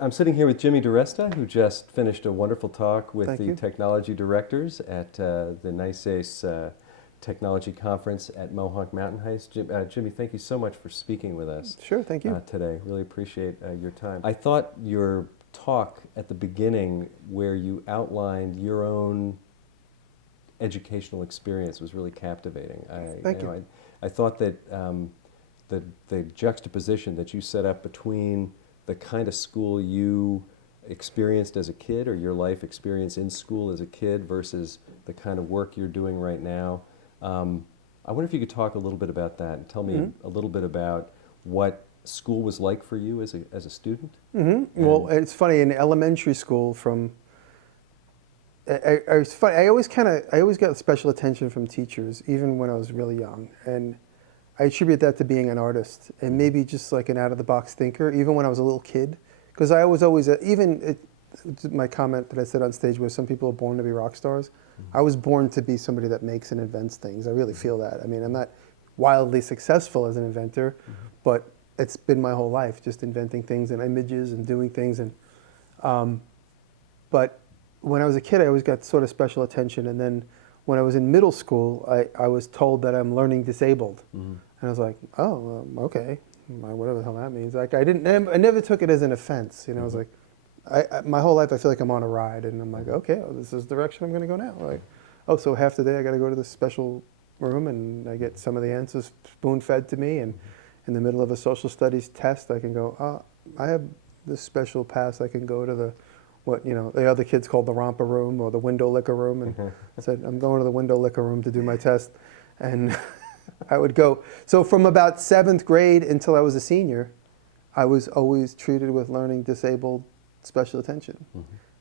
I'm sitting here with Jimmy DiResta, who just finished a wonderful talk with Thank the you. technology directors at the NYSAIS Technology Conference at Mohawk Mountain Heights. Jimmy, thank you so much for speaking with us Sure, thank you. today. Really appreciate your time. I thought your talk at the beginning, where you outlined your own educational experience, was really captivating. Thank you. I thought that the juxtaposition that you set up between the kind of school you experienced as a kid, or your life experience in school as a kid, versus the kind of work you're doing right now. I wonder if you could talk a little bit about that and tell me a little bit about what school was like for you as a student. Well, it's funny, in elementary school it's funny, I always got special attention from teachers, even when I was really young. And I attribute that to being an artist and maybe just like an out-of-the-box thinker, even when I was a little kid. Because I was always, my comment that I said on stage was some people are born to be rock stars. I was born to be somebody that makes and invents things. I really feel that. I mean, I'm not wildly successful as an inventor, but it's been my whole life, just inventing things and images and doing things. But when I was a kid, I always got sort of special attention. And then when I was in middle school, I was told that I'm learning disabled. And I was like, oh, okay, whatever the hell that means. Like, I never took it as an offense. You know, I was like, my whole life I feel like I'm on a ride, and I'm like, okay, well, this is the direction I'm going to go now. Like, oh, so half the day I got to go to this special room, and I get some of the answers spoon-fed to me, and in the middle of a social studies test, I can go, oh, I have this special pass. I can go to what the other kids called the romper room or the window licker room, and I said, I'm going to the window licker room to do my test, and I would go. So from about 7th grade until I was a senior, I was always treated with learning disabled special attention.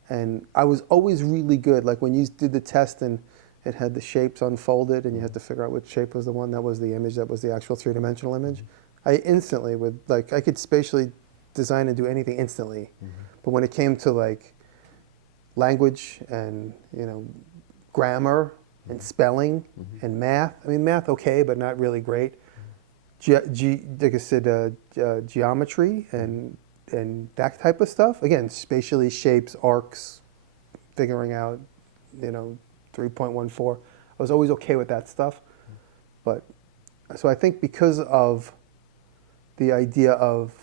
And I was always really good. Like when you did the test and it had the shapes unfolded and you had to figure out which shape was the one that was the image, that was the actual three-dimensional image, I instantly would, like, I could spatially design and do anything instantly. But when it came to like language and grammar and spelling and math. I mean, math okay, but not really great. Like I said, geometry and that type of stuff. Again, spatially shapes, arcs, figuring out, 3.14. I was always okay with that stuff. But so I think because of the idea of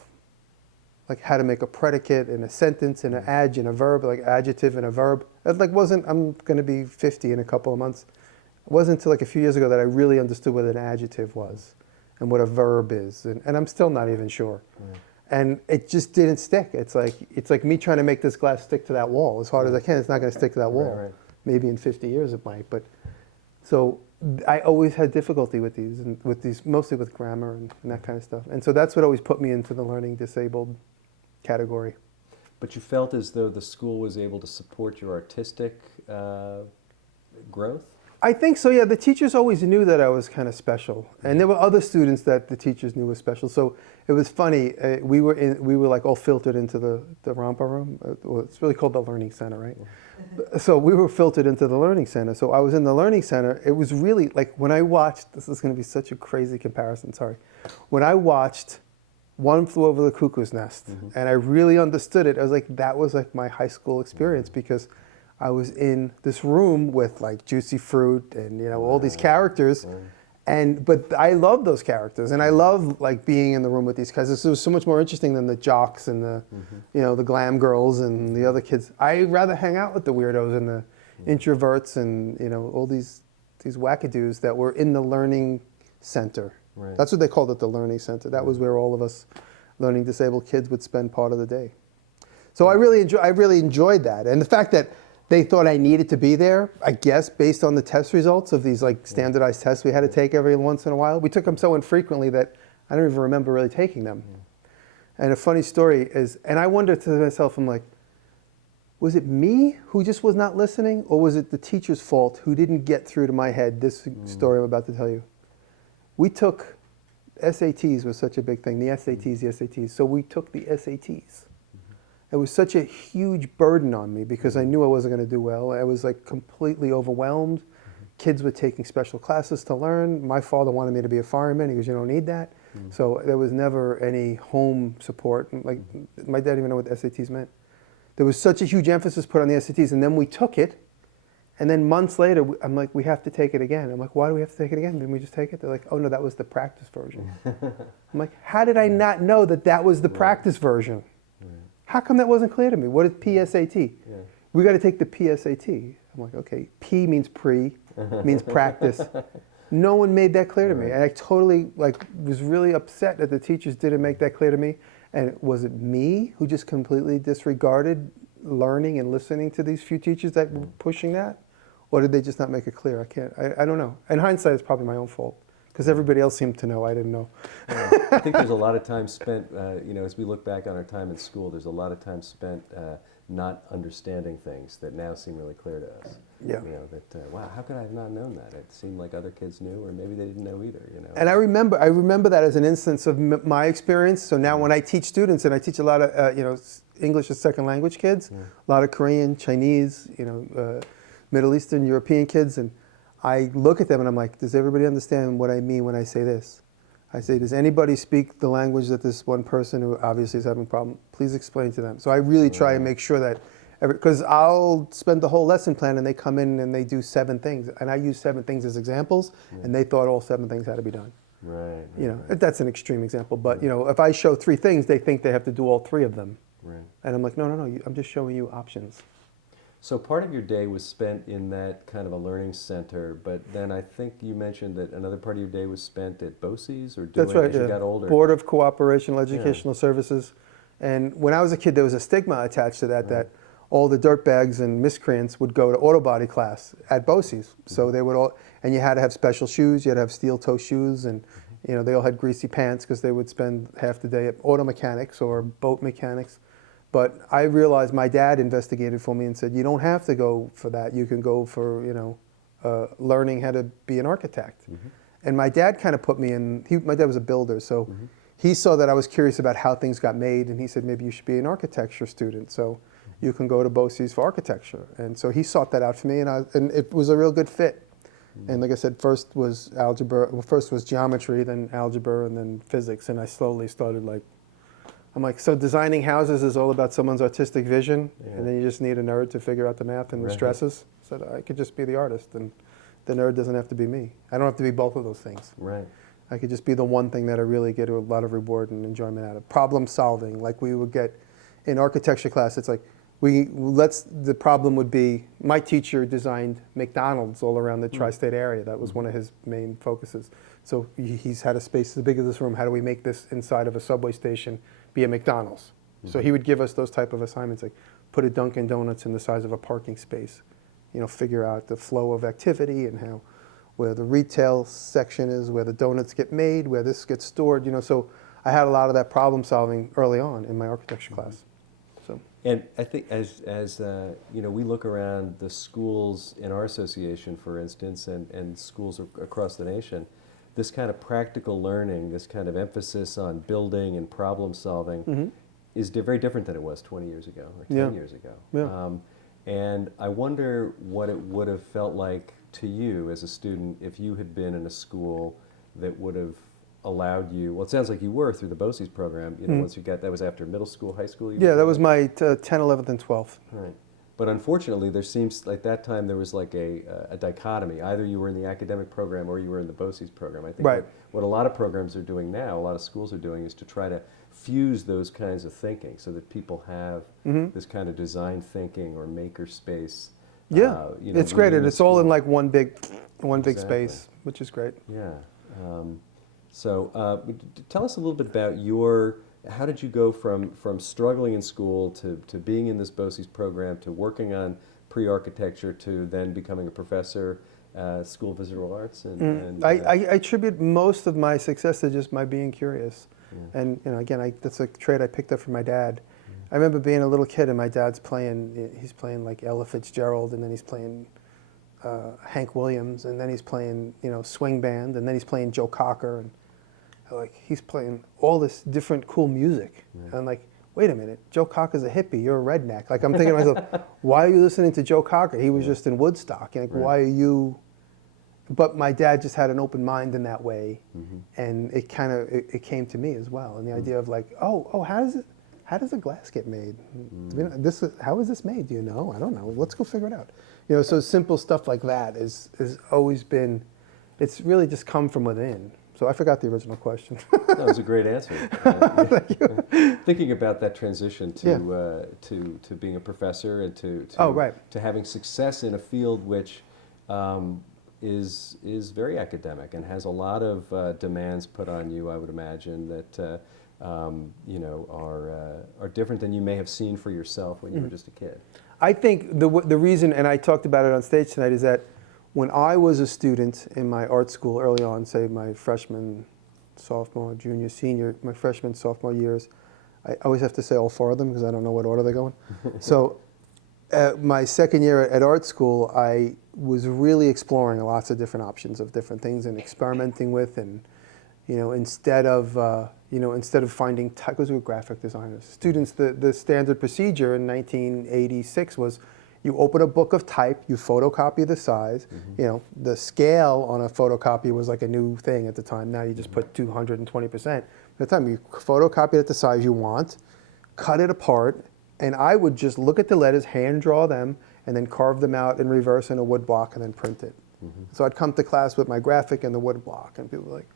like how to make a predicate in a sentence and an adj and a verb, like adjective and a verb. It I'm going to be 50 in a couple of months. It wasn't until like a few years ago that I really understood what an adjective was and what a verb is. And I'm still not even sure. And it just didn't stick. It's like me trying to make this glass stick to that wall as hard as I can. It's not going to stick to that wall. Right. Maybe in 50 years it might. But so I always had difficulty with these, mostly with grammar and that kind of stuff. And so that's what always put me into the learning disabled category. But you felt as though the school was able to support your artistic growth? I think so, yeah. The teachers always knew that I was kind of special. And there were other students that the teachers knew were special. So it was funny. We were like all filtered into the romper room. Well, it's really called the Learning Center, right? So we were filtered into the Learning Center. So I was in the Learning Center. It was really like when I watched, this is going to be such a crazy comparison, sorry. When I watched One Flew Over the Cuckoo's Nest, and I really understood it. I was like, that was like my high school experience, because I was in this room with like Juicy Fruit and all these characters, but I love those characters, and I love like being in the room with these guys. This was so much more interesting than the jocks and the the glam girls and the other kids. I'd rather hang out with the weirdos and the introverts and all these wackadoos that were in the learning center. Right. That's what they called it, the Learning Center. That was where all of us learning disabled kids would spend part of the day. So I really enjoyed that. And the fact that they thought I needed to be there, I guess, based on the test results of these like standardized tests we had to take every once in a while. We took them so infrequently that I don't even remember really taking them. And a funny story is, and I wonder to myself, I'm like, was it me who just was not listening, or was it the teacher's fault who didn't get through to my head this story I'm about to tell you? We took, SATs was such a big thing, the SATs. So we took the SATs. It was such a huge burden on me because I knew I wasn't going to do well. I was like completely overwhelmed. Kids were taking special classes to learn. My father wanted me to be a fireman. He goes, you don't need that. So there was never any home support. Like, my dad didn't even know what the SATs meant. There was such a huge emphasis put on the SATs, and then we took it, and then months later, I'm like, we have to take it again. I'm like, why do we have to take it again? Didn't we just take it? They're like, oh no, that was the practice version. I'm like, how did I not know that that was the practice version? How come that wasn't clear to me? What is PSAT? Yeah. We got to take the PSAT. I'm like, okay, P means pre, means practice. No one made that clear to me. And I totally was really upset that the teachers didn't make that clear to me. And was it me who just completely disregarded learning and listening to these few teachers that were pushing that? Or did they just not make it clear? I don't know. In hindsight, it's probably my own fault, because everybody else seemed to know. I didn't know. I think there's a lot of time spent, as we look back on our time in school, there's a lot of time spent not understanding things that now seem really clear to us. Yeah. Wow, how could I have not known that? It seemed like other kids knew, or maybe they didn't know either. And I remember that as an instance of my experience. So now when I teach students, and I teach a lot of English as second language kids, a lot of Korean, Chinese, Middle Eastern, European kids, and I look at them and I'm like, does everybody understand what I mean when I say this? I say, does anybody speak the language that this one person who obviously is having a problem, please explain to them. So I really try and make sure that, because I'll spend the whole lesson plan and they come in and they do 7 things. And I use 7 things as examples, and they thought all 7 things had to be done. Right. That's an extreme example, but if I show 3 things, they think they have to do all 3 of them. Right. And I'm like, no, I'm just showing you options. So part of your day was spent in that kind of a learning center, but then I think you mentioned that another part of your day was spent at BOCES or doing That's right, as you got older. Board of Cooperational Educational Services. And when I was a kid, there was a stigma attached to that, that all the dirtbags and miscreants would go to auto body class at BOCES. So they would all, and you had to have special shoes, you had to have steel toe shoes, and they all had greasy pants because they would spend half the day at auto mechanics or boat mechanics. But I realized my dad investigated for me and said, you don't have to go for that. You can go for, learning how to be an architect. And my dad kind of put me in, my dad was a builder, so he saw that I was curious about how things got made, and he said, maybe you should be an architecture student. So you can go to BOCES for architecture. And so he sought that out for me, and it was a real good fit. And like I said, first was geometry, then algebra, and then physics. And I slowly started I'm like, so designing houses is all about someone's artistic vision, and then you just need a nerd to figure out the math and the stresses. So I could just be the artist, and the nerd doesn't have to be me. I don't have to be both of those things. Right. I could just be the one thing that I really get a lot of reward and enjoyment out of. Problem solving, like we would get in architecture class. It's like the problem would be, my teacher designed McDonald's all around the tri-state area. That was one of his main focuses. So he's had a space as big as this room. How do we make this inside of a subway station be a McDonald's? So he would give us those type of assignments, like put a Dunkin' Donuts in the size of a parking space, figure out the flow of activity and where the retail section is, where the donuts get made, where this gets stored, so I had a lot of that problem solving early on in my architecture class. So. And I think as we look around the schools in our association, for instance, and schools across the nation, this kind of practical learning, this kind of emphasis on building and problem solving is very different than it was 20 years ago or 10 years ago. Yeah. And I wonder what it would have felt like to you as a student if you had been in a school that would have allowed you, well, it sounds like you were through the BOCES program, once you got, that was after middle school, high school? Yeah, that was my 10th, 11th, and 12th. Right. But unfortunately, there seems like that time there was like a dichotomy. Either you were in the academic program or you were in the BOCES program. I think what a lot of programs are doing now, a lot of schools are doing, is to try to fuse those kinds of thinking so that people have this kind of design thinking or maker space. Yeah, it's great. And it's all in like one big space, which is great. Yeah. So tell us a little bit about how did you go from struggling in school to being in this BOCES program to working on pre-architecture to then becoming a professor at School of Visual Arts? I attribute most of my success to just my being curious. Yeah. And again, that's a trait I picked up from my dad. I remember being a little kid and my dad's he's playing like Ella Fitzgerald, and then he's playing Hank Williams, and then he's playing swing band, and then he's playing Joe Cocker, and he's playing all this different cool music. And I'm like, wait a minute, Joe Cocker's a hippie, you're a redneck. Like, I'm thinking to myself, why are you listening to Joe Cocker? He was just in Woodstock. And why are you but my dad just had an open mind in that way, Mm-hmm. and it kind of it came to me as well. And the idea of like, oh, how does a glass get made? How is this made? Do you know? I don't know. Let's go figure it out. You know, so simple stuff like that is always been. It's really just come from within. So I forgot the original question. That was a great answer. Thank you. Thinking about that transition to Yeah. to being a professor and to Oh, right. to having success in a field which is very academic and has a lot of demands put on you. I would imagine that you know are different than you may have seen for yourself when you were just a kid. I think the reason, and I talked about it on stage tonight, is that when I was a student in my art school early on, say my freshman, sophomore, junior, senior, my freshman, sophomore years, I always have to say all four of them because I don't know what order they're going. So my second year at art school, I was really exploring lots of different options of different things and experimenting with, and you know, instead of finding, because we were graphic designers, students, the standard procedure in 1986 was you open a book of type, you photocopy the size. Mm-hmm. You know, the scale on a photocopy was like a new thing at the time. Now you just put 220%. At the time, you photocopy it at the size you want, cut it apart, and I would just look at the letters, hand draw them, and then carve them out in reverse in a wood block and then print it. Mm-hmm. So I'd come to class with my graphic and the wood block, and people were like,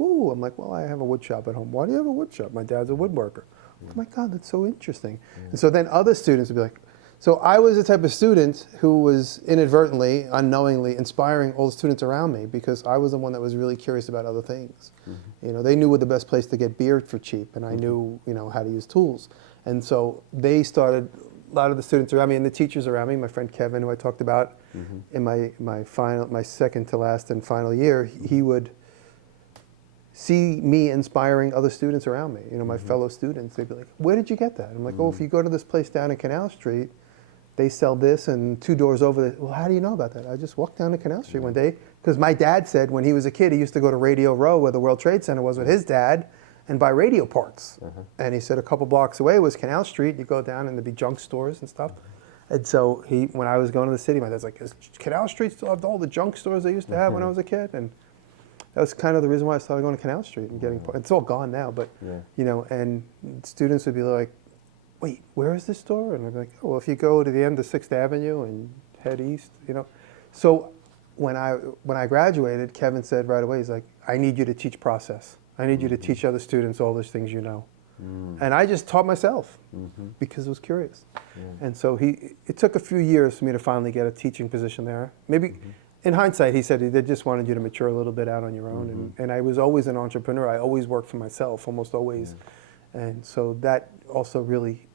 "Ooh," I'm like, "Well, I have a wood shop at home." "Why do you have a wood shop?" "My dad's a woodworker." Oh my God, that's so interesting. And so then other students would be like, so I was the type of student who was inadvertently, unknowingly inspiring all the students around me because I was the one that was really curious about other things. You know, they knew where the best place to get beer for cheap, and I knew, you know, how to use tools. And so they started, a lot of the students around me and the teachers around me, my friend Kevin, who I talked about in my second to last and final year, he would see me inspiring other students around me, you know, my fellow students. They'd be like, "Where did you get that?" I'm like, "Oh, if you go to this place down in Canal Street, they sell this, and 2 doors over there." "Well, how do you know about that?" "I just walked down to Canal Street one day," because my dad said when he was a kid, he used to go to Radio Row, where the World Trade Center was, with his dad, and buy radio parts. And he said a couple blocks away was Canal Street. You go down and there'd be junk stores and stuff. And so when I was going to the city, my dad's like, "Does Canal Street still have all the junk stores they used to have when I was a kid?" And that was kind of the reason why I started going to Canal Street and getting. It's all gone now, but you know, and students would be like, "Wait, where is this store?" And I'd be like, "Oh, well, if you go to the end of 6th Avenue and head east, you know." So when I graduated, Kevin said right away, he's like, "I need you to teach process. I need you to teach other students all those things you know." And I just taught myself because I was curious. And so it took a few years for me to finally get a teaching position there. Maybe in hindsight, he said they just wanted you to mature a little bit out on your own. And I was always an entrepreneur. I always worked for myself, almost always. And so that also really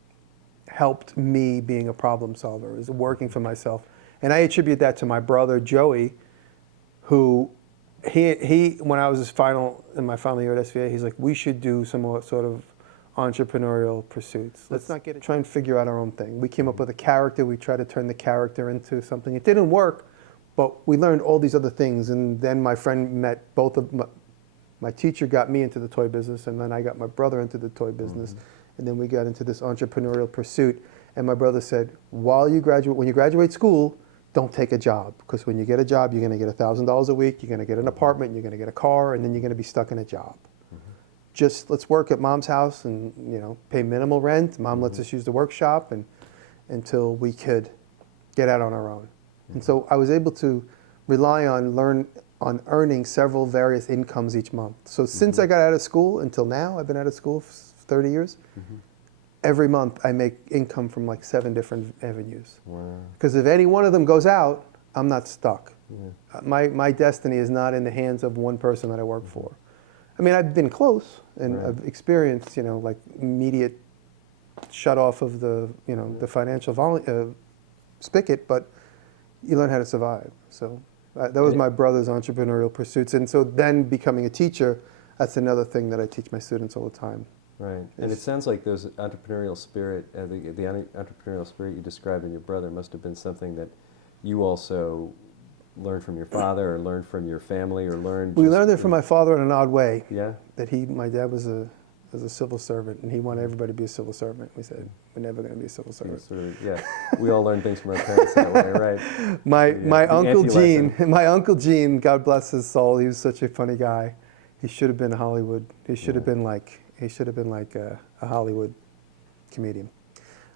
helped me being a problem solver, is working for myself. And I attribute that to my brother, Joey, who he when I was in my final year at SVA, he's like, "We should do some more sort of entrepreneurial pursuits. Let's not try and figure out our own thing." We came up with a character. We tried to turn the character into something. It didn't work, but we learned all these other things. And then my friend met both of my teacher got me into the toy business, and then I got my brother into the toy business. And then we got into this entrepreneurial pursuit. And my brother said, when you graduate school, don't take a job, because when you get a job, you're going to get $1,000 a week, you're going to get an apartment, you're going to get a car, and then you're going to be stuck in a job. Just let's work at mom's house and, you know, pay minimal rent. Mom lets us use the workshop and until we could get out on our own. And so I was able to rely on earning several various incomes each month. So since I got out of school until now, I've been out of school for 30 years. Every month I make income from like 7 different avenues. Because if any one of them goes out, I'm not stuck. My destiny is not in the hands of one person that I work for. I mean, I've been close, and I've experienced, you know, like immediate shut off of the, you know, the financial spigot, but you learn how to survive. So that was my brother's entrepreneurial pursuits. And so then becoming a teacher, that's another thing that I teach my students all the time. Right, and it sounds like those entrepreneurial spirit, the entrepreneurial spirit you described in your brother must have been something that you also learned from your father, or learned from your family, or learned. We learned it from my father in an odd way. Yeah. That my dad was a as a civil servant, and he wanted everybody to be a civil servant. We said, we're never going to be a civil servant. Sort of, yeah, we all learn things from our parents that way, right? My The Uncle anti-lesson. Gene, my Uncle Gene, God bless his soul, he was such a funny guy. He should have been Hollywood. He should have been like a Hollywood comedian.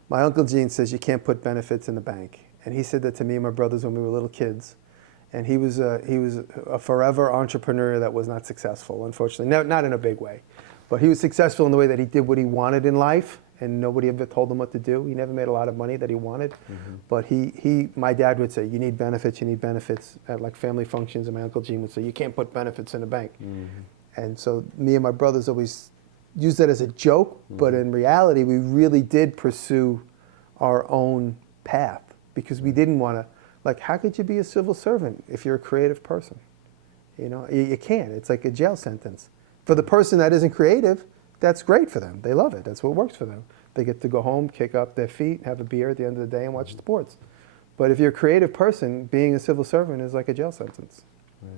My Uncle Gene says you can't put benefits in the bank, and he said that to me and my brothers when we were little kids. And he was a forever entrepreneur that was not successful, unfortunately. No, not in a big way, but he was successful in the way that he did what he wanted in life, and nobody ever told him what to do. He never made a lot of money that he wanted, but my dad would say, you need benefits at like family functions, and my Uncle Gene would say, you can't put benefits in the bank. And so me and my brothers always used that as a joke, but in reality, we really did pursue our own path because we didn't want to. Like, how could you be a civil servant if you're a creative person? You know, you can't. It's like a jail sentence. For the person that isn't creative, that's great for them. They love it. That's what works for them. They get to go home, kick up their feet, have a beer at the end of the day, and watch sports. But if you're a creative person, being a civil servant is like a jail sentence. Right.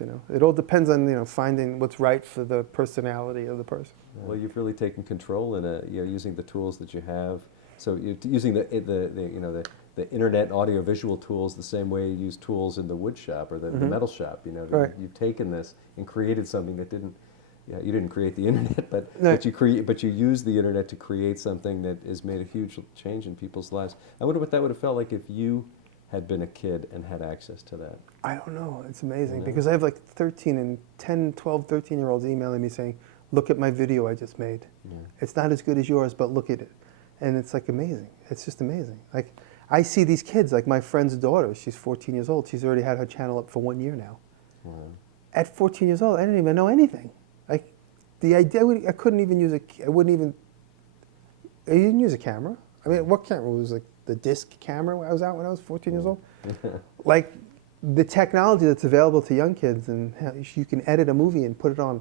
You know, it all depends on finding what's right for the personality of the person. Well, you've really taken control in using the tools that you have. So you're using the internet audio-visual tools the same way you use tools in the wood shop or the metal shop. Right. You've taken this and created something that didn't. Yeah, you didn't create the internet, but Right. but you used the internet to create something that has made a huge change in people's lives. I wonder what that would have felt like if you had been a kid and had access to that. I don't know. It's amazing Yeah. because I have like 13-year-olds emailing me saying, look at my video I just made. Yeah. It's not as good as yours, but look at it. And it's like amazing. It's just amazing. Like I see these kids, like my friend's daughter, she's 14 years old. She's already had her channel up for 1 year now. Wow. At 14 years old, I didn't even know anything. Like the idea, I couldn't even use I didn't use a camera. I mean, what camera? It was like the disc camera I was out when I was 14 years old. Like the technology that's available to young kids and how you can edit a movie and put it on.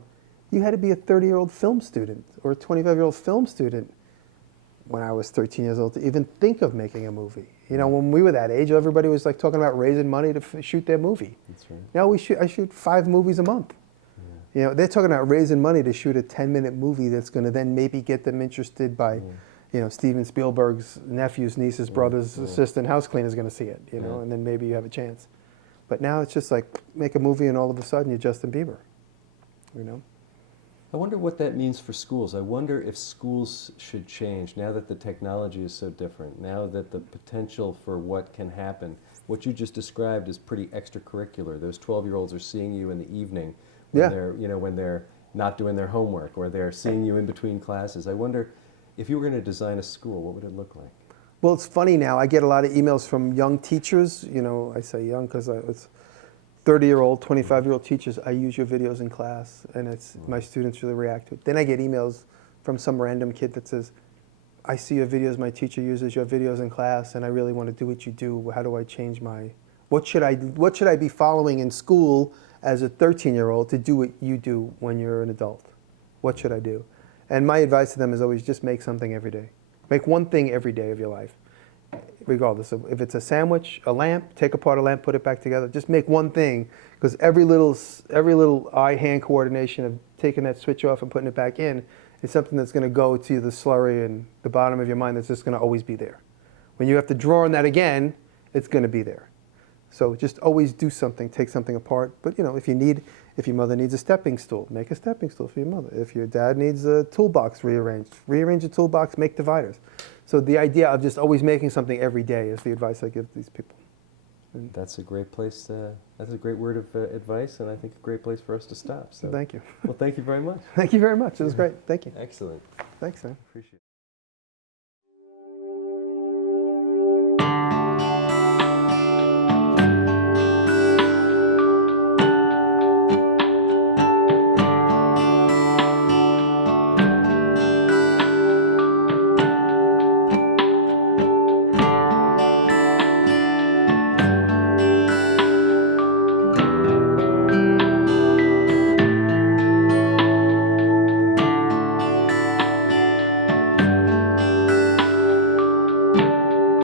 You had to be a 30-year-old film student or a 25-year-old film student when I was 13 years old to even think of making a movie. You know, when we were that age, everybody was like talking about raising money to shoot their movie. That's right. Now I shoot 5 movies a month. Yeah. You know, they're talking about raising money to shoot a 10-minute movie that's going to then maybe get them interested by, Steven Spielberg's nephew's, niece's, brother's assistant house cleaner is going to see it, and then maybe you have a chance. But now it's just like make a movie and all of a sudden you're Justin Bieber, I wonder what that means for schools. I wonder if schools should change now that the technology is so different, now that the potential for what can happen. What you just described is pretty extracurricular. Those 12-year-olds are seeing you in the evening when when they're not doing their homework or they're seeing you in between classes. I wonder if you were going to design a school, what would it look like? Well, it's funny now. I get a lot of emails from young teachers. I say young because it's 30-year-old, 25-year-old teachers. I use your videos in class, and my students really react to it. Then I get emails from some random kid that says, I see your videos, my teacher uses your videos in class, and I really want to do what you do. How do I change what should I be following in school as a 13-year-old to do what you do when you're an adult? What should I do? And my advice to them is always just make something every day. Make one thing every day of your life, regardless of if it's a sandwich, a lamp, take apart a lamp, put it back together. Just make one thing, because every little eye-hand coordination of taking that switch off and putting it back in is something that's going to go to the slurry and the bottom of your mind that's just going to always be there. When you have to draw on that again, it's going to be there. So just always do something, take something apart. But if your mother needs a stepping stool, make a stepping stool for your mother. If your dad needs a toolbox rearranged, rearrange a toolbox, make dividers. So the idea of just always making something every day is the advice I give these people. And that's a great place. That's a great word of advice, and I think a great place for us to stop. So thank you. Well, thank you very much. Thank you very much. It was great. Thank you. Excellent. Thanks, man. Appreciate it.